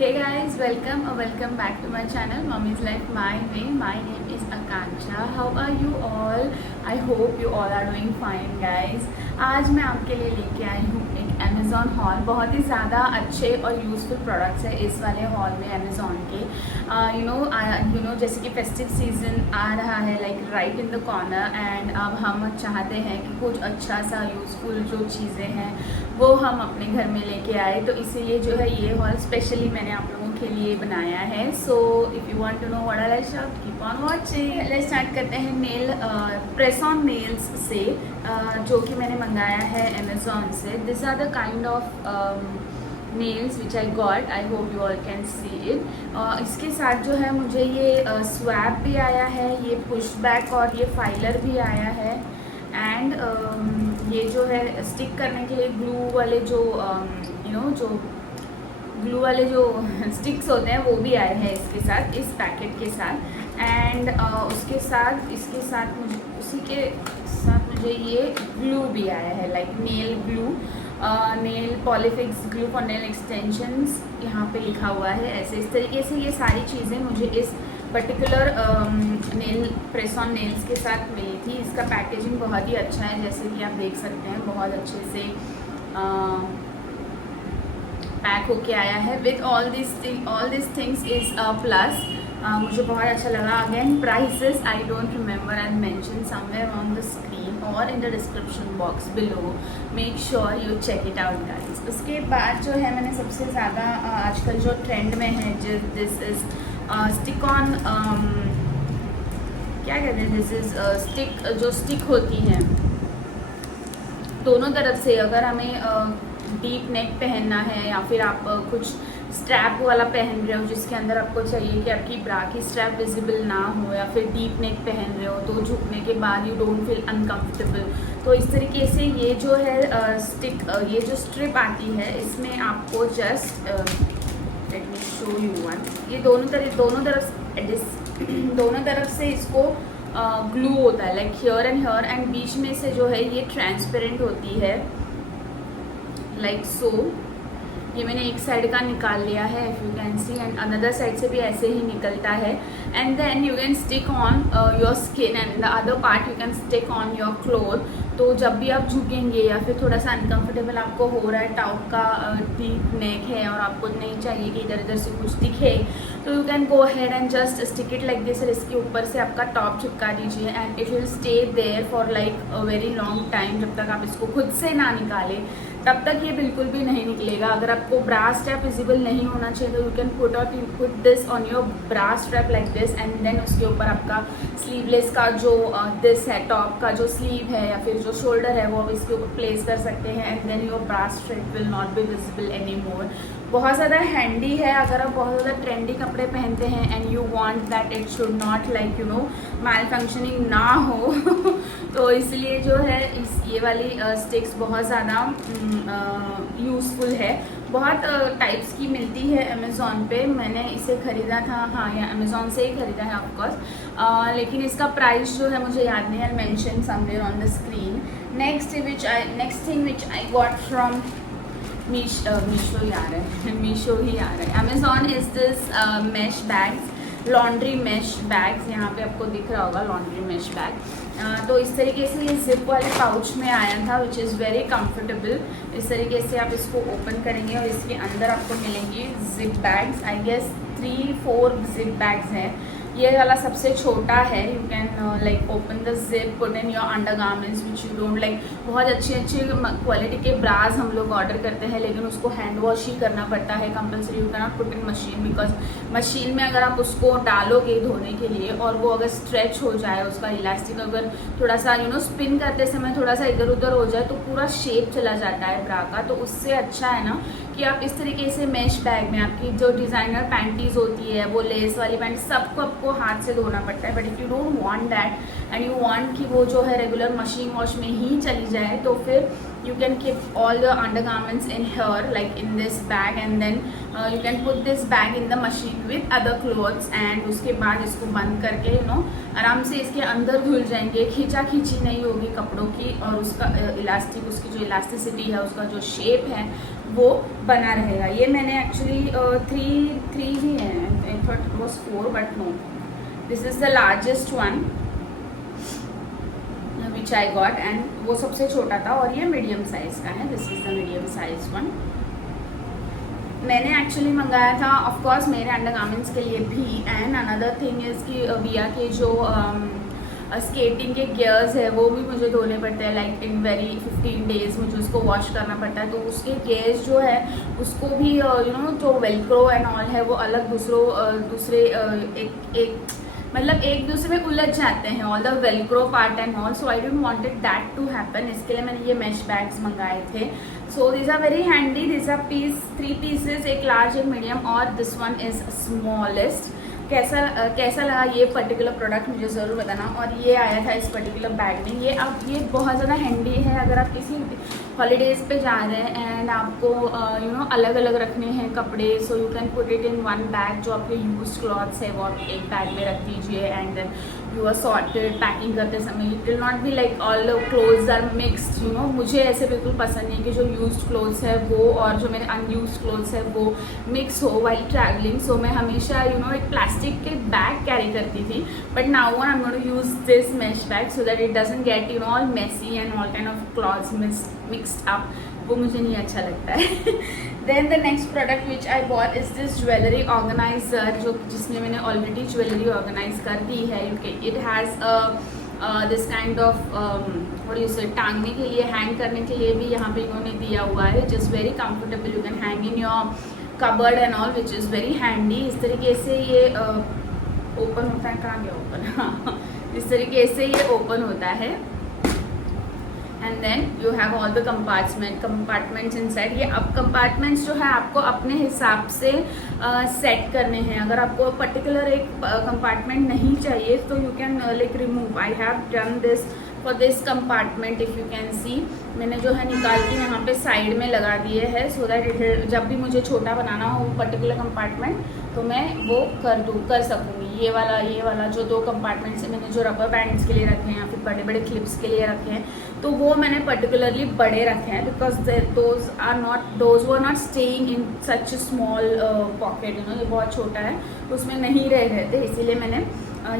Hey guys, welcome or welcome back to my channel Mommy's Life My Way. My name is Akanksha. How are you all? I hope you all are doing fine guys. आज मैं आपके लिए लेके आई हूँ एक Amazon hall. बहुत ही ज़्यादा अच्छे और यूज़फुल प्रोडक्ट्स है इस वाले हॉल में Amazon के। यू नो जैसे कि फेस्टिव सीजन आ रहा है like right in the corner and अब हम चाहते हैं कि कुछ अच्छा सा यूज़फुल जो चीज़ें हैं वो हम अपने घर में लेके आए, तो इसीलिए जो है ये हॉल स्पेशली मैंने आप लोगों के लिए बनाया है। So if you want to know what are I shop, keep on watching. Let's start करते हैं नेल प्रेस ऑन नेल्स से, जो कि मैंने मंगाया है अमेज़ॉन से। This are the kind of nails which I got, I hope you all can see it. इसके साथ जो है मुझे ये स्वैप भी आया है, ये पुश बैक और ये फाइलर भी आया है एंड ये जो है स्टिक करने के लिए ग्लू वाले जो जो ग्लू वाले जो स्टिक्स होते हैं वो भी आए हैं इसके साथ, इस पैकेट के साथ। एंड उसके साथ इसके साथ मुझे उसी के साथ मुझे ये ग्लू भी आया है, like nail glue, nail Polyfix glue for nail extensions यहाँ पे लिखा हुआ है। ऐसे इस तरीके से ये सारी चीज़ें मुझे इस particular nail press on nails के साथ मिली थी। इसका पैकेजिंग बहुत ही अच्छा है, जैसे कि आप देख सकते हैं बहुत अच्छे से पैक होके आया है with all this things is plus. मुझे बहुत अच्छा लगा। Again prices I don't remember, I mention somewhere on the screen और in the description box below. Make sure you check it out guys. उसके बाद जो है मैंने सबसे ज़्यादा आजकल जो ट्रेंड में है जो दिस इज़ स्टिक ऑन, क्या कहते हैं, दिस इज़ स्टिक, जो स्टिक होती हैं दोनों तरफ से। अगर हमें डीप नेक पहनना है या फिर आप कुछ स्ट्रैप वाला पहन रहे हो जिसके अंदर आपको चाहिए कि आपकी ब्रा की स्ट्रैप विजिबल ना हो, या फिर डीप नेक पहन रहे हो तो झुकने के बाद यू डोंट फील अनकम्फर्टेबल, तो इस तरीके से ये जो है स्टिक, ये जो स्ट्रिप आती है इसमें आपको just let me show you one, ये दोनों तरफ से इसको ग्लू होता है लाइक हियर एंड बीच में से जो है ये ट्रांसपेरेंट होती है लाइक सो। ये मैंने एक साइड का निकाल लिया है if you can see, and another side से भी ऐसे ही निकलता है। And then you can stick on your skin and the other part you can stick on your cloth. तो जब भी आप झुकेंगे या फिर थोड़ा सा अनकंफर्टेबल आपको हो रहा है, टॉप का डीप नेक है और आपको नहीं चाहिए कि इधर से कुछ दिखे, तो you can go head and just stick it like this, और इसके ऊपर से आपका टॉप चिपका दीजिए and it will stay there for like a very long time. जब तक आप इसको खुद से ना निकालें तब तक ये बिल्कुल भी नहीं निकलेगा। अगर आपको ब्रा स्ट्रैप विजिबल नहीं होना चाहिए तो you can put this on your bra strap like this, and then उसके ऊपर आपका स्लीवलेस का जो दिस है, टॉप का जो स्लीव है या फिर जो शोल्डर है वो आप इसके ऊपर प्लेस कर सकते हैं and then your bra strap will not be visible any more. बहुत ज़्यादा हैंडी है अगर आप बहुत ज़्यादा ट्रेंडी कपड़े पहनते हैं and you want that it should not like malfunctioning ना हो तो इसलिए जो है ये वाली स्टिक्स बहुत ज़्यादा यूज़फुल है। बहुत टाइप्स की मिलती है अमेज़ॉन पे, मैंने इसे ख़रीदा था, हाँ ये अमेज़ॉन से ही ख़रीदा है ऑफकोर्स, लेकिन इसका प्राइस जो है मुझे याद नहीं है, I mention somewhere on the screen. Next thing which I got from Meesho ही आ रहा है Amazon is this mesh bags, laundry mesh bags, यहाँ पे आपको दिख रहा होगा लॉन्ड्री मैश बैग। तो इस तरीके से ये जिप वाले पाउच में आया था विच इज़ वेरी कंफर्टेबल। इस तरीके से आप इसको ओपन करेंगे और इसके अंदर आपको मिलेंगी zip bags, I guess 3-4 zip bags हैं। ये वाला सबसे छोटा है, you can like open the zip, put in your undergarments which you don't like. बहुत अच्छे क्वालिटी के ब्राज हम लोग ऑर्डर करते हैं लेकिन उसको हैंड वॉश ही करना पड़ता है compulsory, you can not put in machine, because machine में अगर आप उसको डालोगे धोने के लिए और वो अगर स्ट्रेच हो जाए, उसका इलास्टिक अगर थोड़ा सा स्पिन करते समय थोड़ा सा इधर उधर हो जाए तो पूरा शेप चला जाता है ब्रा का। तो उससे अच्छा है ना कि आप इस तरीके से मैश बैग में, आपकी जो डिज़ाइनर पैंटीज़ होती है वो लेस वाली पैंट सबको आपको हाथ से धोना पड़ता है, but if you don't want that and you want कि वो जो है रेगुलर मशीन वॉश में ही चली जाए, तो फिर you can keep all the undergarments in here like in this bag and then you can put this bag in the machine with other clothes and उसके बाद इसको बंद करके आराम से इसके अंदर धुल जाएंगे, खींचा खींची नहीं होगी कपड़ों की, और उसका इलास्टिक, उसकी जो इलास्टिसिटी है, उसका जो शेप है वो बना रहेगा। ये मैंने एक्चुअली थ्री ही है, I thought it was 4 but no, this is the largest one which I got, and वो सबसे छोटा था और ये मीडियम साइज़ का है। This is the medium size one. मैंने एक्चुअली मंगाया था ऑफ कोर्स मेरे अंडरगारमेंट्स के लिए भी, एंड अनदर थिंग इज़ कि विया के जो स्केटिंग के गियर्स है वो भी मुझे धोने पड़ते हैं, लाइक इन वेरी 15 डेज मुझे उसको वॉश करना पड़ता है। तो उसके गियर्स जो है उसको भी जो वेलक्रो एंड ऑल है वो अलग दूसरे एक मतलब एक दूसरे में उलझ जाते हैं, all the velcro part and all. So I don't wanted that to happen, इसके लिए मैंने ये मेश बैग्स मंगाए थे। So this are very handy, this are 3 pieces, एक लार्ज एक मीडियम और दिस वन इज स्मॉलेस्ट। कैसा लगा ये पर्टिकुलर प्रोडक्ट मुझे ज़रूर बताना। और ये आया था इस पर्टिकुलर बैग में। ये बहुत ज़्यादा हैंडी है अगर आप किसी हॉलीडेज़ पे जा रहे हैं एंड आपको अलग अलग रखने हैं कपड़े, so you can put it in one bag. जो आपके यूज्ड क्लॉथ्स है वो आप एक बैग में रख दीजिए and then you are sorted. Packing करते समय it will not be like all clothes are mixed, मुझे ऐसे बिल्कुल पसंद नहीं कि जो यूज्ड क्लोथ्स है वो और जो मेरे अनयूज्ड क्लोथ्स है वो मिक्स हो वाइल ट्रैवलिंग। सो मैं हमेशा एक प्लास्टिक के बैग कैरी करती थी, but now I am going to use this mesh bag so that it doesn't get all messy and all kind of clothes mixed up, वो मुझे नहीं अच्छा लगता है। Then the next product which I bought is this jewellery organiser, जिसमें मैंने already jewellery organise कर दी है। It has this kind of what you say टांगने के लिए, हैंग करने के लिए भी यहाँ पे इन्होंने दिया हुआ है। Just very comfortable, you can hang in your cupboard and all which is very handy. इस तरीके से ये ओपन होता है, कहाँ गया ओपन, हाँ इस तरीके से ये ओपन होता है। And then you have all the compartments inside. ये अब कंपार्टमेंट्स जो है आपको अपने हिसाब से सेट करने हैं। अगर आपको पर्टिकुलर एक कंपार्टमेंट नहीं चाहिए तो you can like remove. I have done this for this compartment, if you can सी। मैंने जो है निकाल के यहाँ पे साइड में लगा दिए हैं सो दैट इट जब भी मुझे छोटा बनाना हो वो पर्टिकुलर कंपार्टमेंट तो मैं वो कर सकूँगी। ये वाला जो 2 कंपार्टमेंट्स है, मैंने जो रबर बैंड्स के लिए रखे हैं या फिर बड़े बड़े क्लिप्स के लिए रखे हैं, तो वो मैंने पर्टिकुलरली बड़े रखे हैं because those were not staying in such small pocket. ये बहुत छोटा है, उसमें नहीं रह रहे थे, इसीलिए मैंने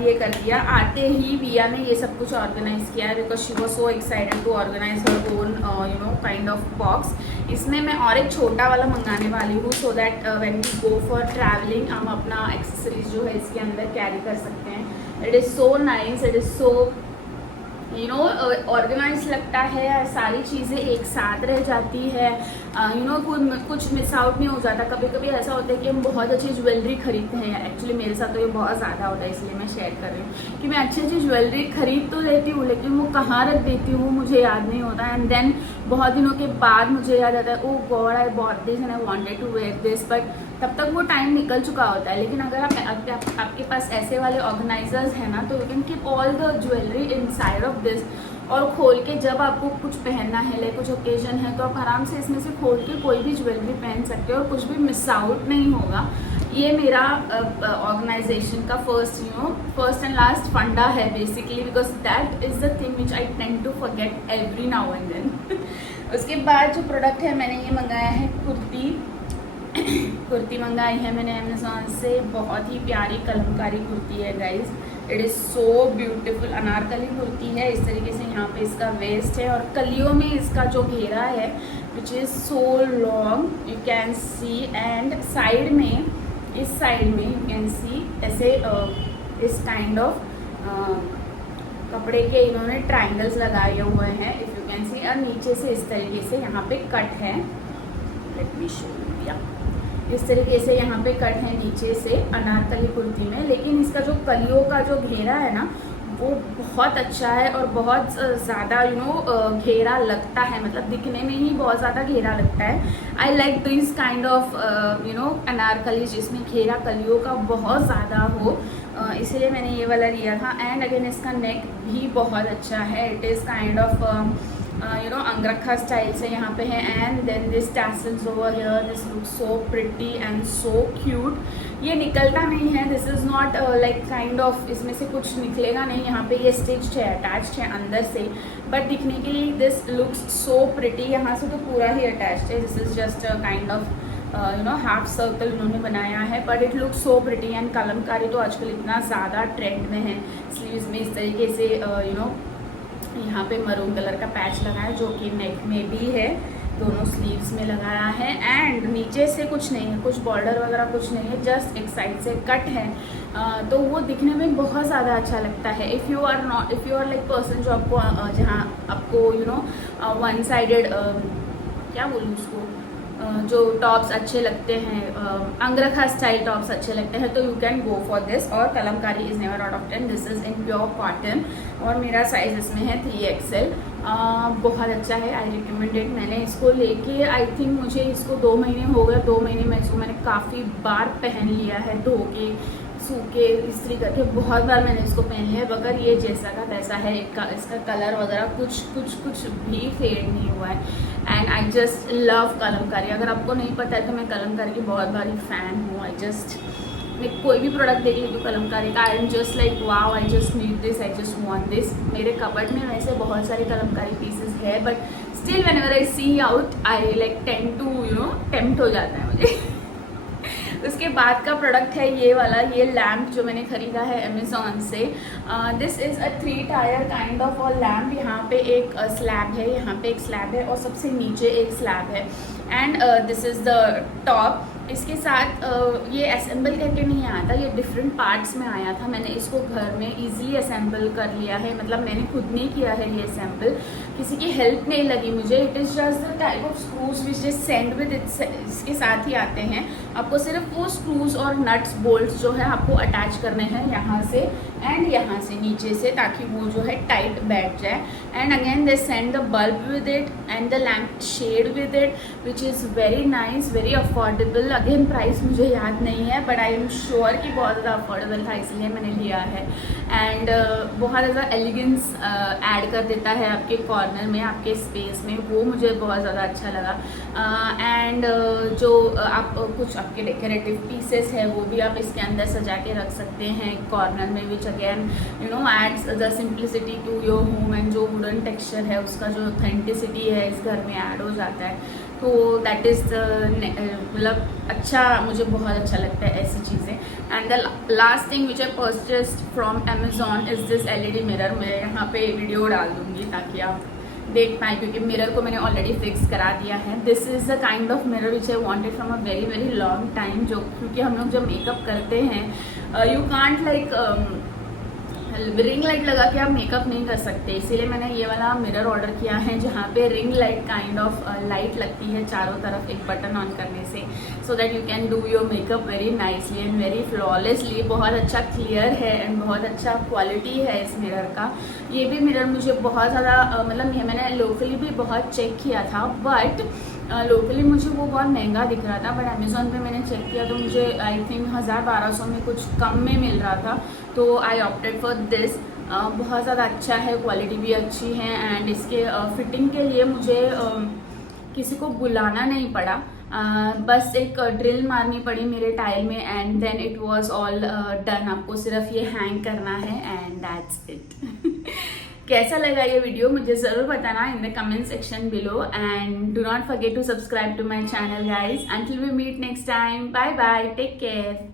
ये कर दिया। आते ही विया ने ये सब कुछ ऑर्गेनाइज किया है because she was so excited to organise her own kind of box. इसमें मैं और एक छोटा वाला मंगाने वाली हूँ so that when we go for travelling हम अपना एक्सेसरीज जो है इसके अंदर कैरी कर सकते हैं। It is so nice, it is so organise लगता है, सारी चीज़ें एक साथ रह जाती है। कुछ मिस आउट नहीं हो जाता। कभी कभी ऐसा होता है कि हम बहुत अच्छी ज्वेलरी खरीदते हैं, एक्चुअली मेरे साथ तो ये बहुत ज़्यादा होता है, इसलिए मैं शेयर कर रही हूँ कि मैं अच्छी ज्वेलरी खरीद तो लेती हूँ लेकिन वो कहाँ रख देती हूँ मुझे याद नहीं होता। एंड देन बहुत दिनों के बाद मुझे याद आता है, oh God I bought this and I wanted to wear this, but तब तक वो टाइम निकल चुका होता है। लेकिन अगर आपके पास ऐसे वाले ऑर्गेनाइजर्स हैं ना, तो you can keep all the jewellery inside of this, और खोल के जब आपको कुछ पहनना है, लाइक कुछ ओकेजन है, तो आप आराम से इसमें से खोल के कोई भी ज्वेलरी पहन सकते हो और कुछ भी मिस आउट नहीं होगा। ये मेरा ऑर्गेनाइजेशन का फर्स्ट एंड लास्ट फंडा है basically, because that is the thing which I tend to forget every now and then. उसके बाद जो प्रोडक्ट है मैंने ये मंगाया है कुर्ती मंगाई है मैंने अमेज़ॉन से। बहुत ही प्यारी कलमकारी कुर्ती है guys, it is so beautiful. Anarkali kurti है, इस तरीके से यहाँ पे इसका वेस्ट है और कलियों में इसका जो घेरा है which is so long you can see, and side में इस साइड में यू कैन सी ऐसे इस काइंड ऑफ कपड़े के इन्होंने ट्राइंगल्स लगाए हुए हैं, इफ़ यू कैन सी। और नीचे से इस तरीके से यहाँ पे कट है, लेट मी शो यू। इस तरीके से यहाँ पे कट है नीचे से अनारकली कुर्ती में, लेकिन इसका जो कलियों का जो घेरा है ना वो बहुत अच्छा है और बहुत ज़्यादा घेरा लगता है, मतलब दिखने में ही बहुत ज़्यादा घेरा लगता है। I like this kind of Anarkali जिसमें घेरा कलियों का बहुत ज़्यादा हो, इसलिए मैंने ये वाला लिया था। एंड अगेन इसका नेक भी बहुत अच्छा है, it is kind of angrakha style से यहाँ पे है। And then this tassels over here, this look so pretty and so cute. ये निकलता नहीं है, this is not like kind of, इसमें से कुछ निकलेगा नहीं। यहाँ पे ये स्टिच्ड है, अटैच्ड है अंदर से, बट दिखने के लिए दिस लुक्स सो प्रिटी। यहाँ से तो पूरा ही अटैच्ड है, this is just kind of half circle उन्होंने बनाया है, but it look so pretty. And Kalamkari तो आजकल इतना ज़्यादा ट्रेंड में है। स्लीव्स में इस तरीके से यहाँ पे मरून कलर का पैच लगा है, जो कि नेक में भी है, दोनों स्लीव्स में लगाया है। एंड नीचे से कुछ नहीं है, कुछ बॉर्डर वगैरह कुछ नहीं है, जस्ट एक साइड से कट है। तो वो दिखने में बहुत ज़्यादा अच्छा लगता है। If you are like person जो आपको जहाँ आपको वन साइडेड क्या बोलूँ उसको, जो टॉप्स अच्छे लगते हैं, अंगरखा स्टाइल टॉप्स अच्छे लगते हैं, तो you can go for this. और Kalamkari is never out of 10। This is in pure cotton और मेरा साइज़ इसमें है 3XL। बहुत अच्छा है, आई रिकमेंडेड। मैंने इसको लेके आई थिंक मुझे इसको 2 महीने हो गए। 2 महीने में इसको मैंने काफ़ी बार पहन लिया है, धो के सूखे इस्त्री करके बहुत बार मैंने इसको पहन लिया है, मगर ये जैसा का तैसा है। इसका कलर वगैरह कुछ भी फेड नहीं हुआ है। And I just love Kalamkari. अगर आपको नहीं पता है तो मैं कलमकारी की बहुत बड़ी फ़ैन हूँ। मैं कोई भी प्रोडक्ट देख लेती हूँ कलमकारी का, I am just like wow, I just need this, I just want this. मेरे कबर्ड में वैसे बहुत सारे कलमकारी पीसेस है, but still whenever I see out I like tend to tempt हो जाता है मुझे। उसके बाद का प्रोडक्ट है ये वाला, ये लैम्प जो मैंने ख़रीदा है अमेज़ॉन से। This is a 3 tyre kind of a lamp. यहाँ पे एक स्लैब है, यहाँ पे एक स्लैब है और सबसे नीचे एक स्लैब है। And this is the top. इसके साथ ये असेंबल करके नहीं आया था, ये डिफरेंट पार्ट्स में आया था। मैंने इसको घर में इजीली असेंबल कर लिया है, मतलब मैंने खुद नहीं किया है ये असेंबल, किसी की हेल्प नहीं लगी मुझे। It is just the type of screws which is send with इसके साथ ही आते हैं। आपको सिर्फ वो स्क्रूज और नट्स बोल्ट्स जो है आपको अटैच करने हैं यहाँ से एंड यहाँ से नीचे से, ताकि वो जो है टाइट बैठ जाए। And again they send the bulb with it and the lamp shade with it, which is very nice, very affordable. Again price मुझे याद नहीं है, बट आई एम श्योर कि बहुत ज़्यादा अफोर्डेबल था, इसलिए मैंने लिया है। एंड बहुत ज़्यादा एलिगेंस ऐड कर देता है आपके कॉर्नर में, आपके स्पेस में, वो मुझे बहुत ज़्यादा अच्छा लगा। एंड जो आप कुछ आपके डेकोरेटिव पीसेस है वो भी आप इसके अंदर सजा के रख सकते हैं कॉर्नर में, which again adds the simplicity to your home. And जो वुडन टेक्सचर है उसका जो ऑथेंटिसिटी है इस घर में ऐड हो जाता है, तो दैट इज़ मतलब अच्छा, मुझे बहुत अच्छा लगता है ऐसी चीज़ें। And the last thing which I purchased from Amazon is this LED mirror. मैं यहाँ पे वीडियो डाल दूँगी ताकि आप देख पाएँ, क्योंकि मिरर को मैंने ऑलरेडी फिक्स करा दिया है। This is the kind of mirror which I wanted from a very very long time. जो क्योंकि हम लोग जब मेकअप करते हैं you can't like ring light लगा के आप मेकअप नहीं कर सकते, इसीलिए मैंने ये वाला मिरर ऑर्डर किया है, जहाँ पे ring light kind of light लगती है चारों तरफ एक बटन ऑन करने से, so that you can do your makeup very nicely and very flawlessly. बहुत अच्छा क्लियर है एंड बहुत अच्छा क्वालिटी है इस मिरर का। ये भी मिरर मुझे बहुत ज़्यादा मतलब ये मैंने लोकली भी बहुत चेक किया था, बट लोकली मुझे वो बहुत महंगा दिख रहा था, बट अमेज़ॉन पे मैंने चेक किया तो मुझे आई थिंक 1000-1200 में कुछ कम में मिल रहा था, तो आई ऑप्टेड फॉर दिस। बहुत ज़्यादा अच्छा है, क्वालिटी भी अच्छी है। एंड इसके फिटिंग के लिए मुझे किसी को बुलाना नहीं पड़ा, बस एक ड्रिल मारनी पड़ी मेरे टाइल में and then it was all done. आपको सिर्फ ये हैंग करना है एंड दैट्स इट। कैसा लगा ये वीडियो मुझे ज़रूर बताना in the comment section below, and do not forget to subscribe to my channel guys. Until we meet next time, bye bye, take care.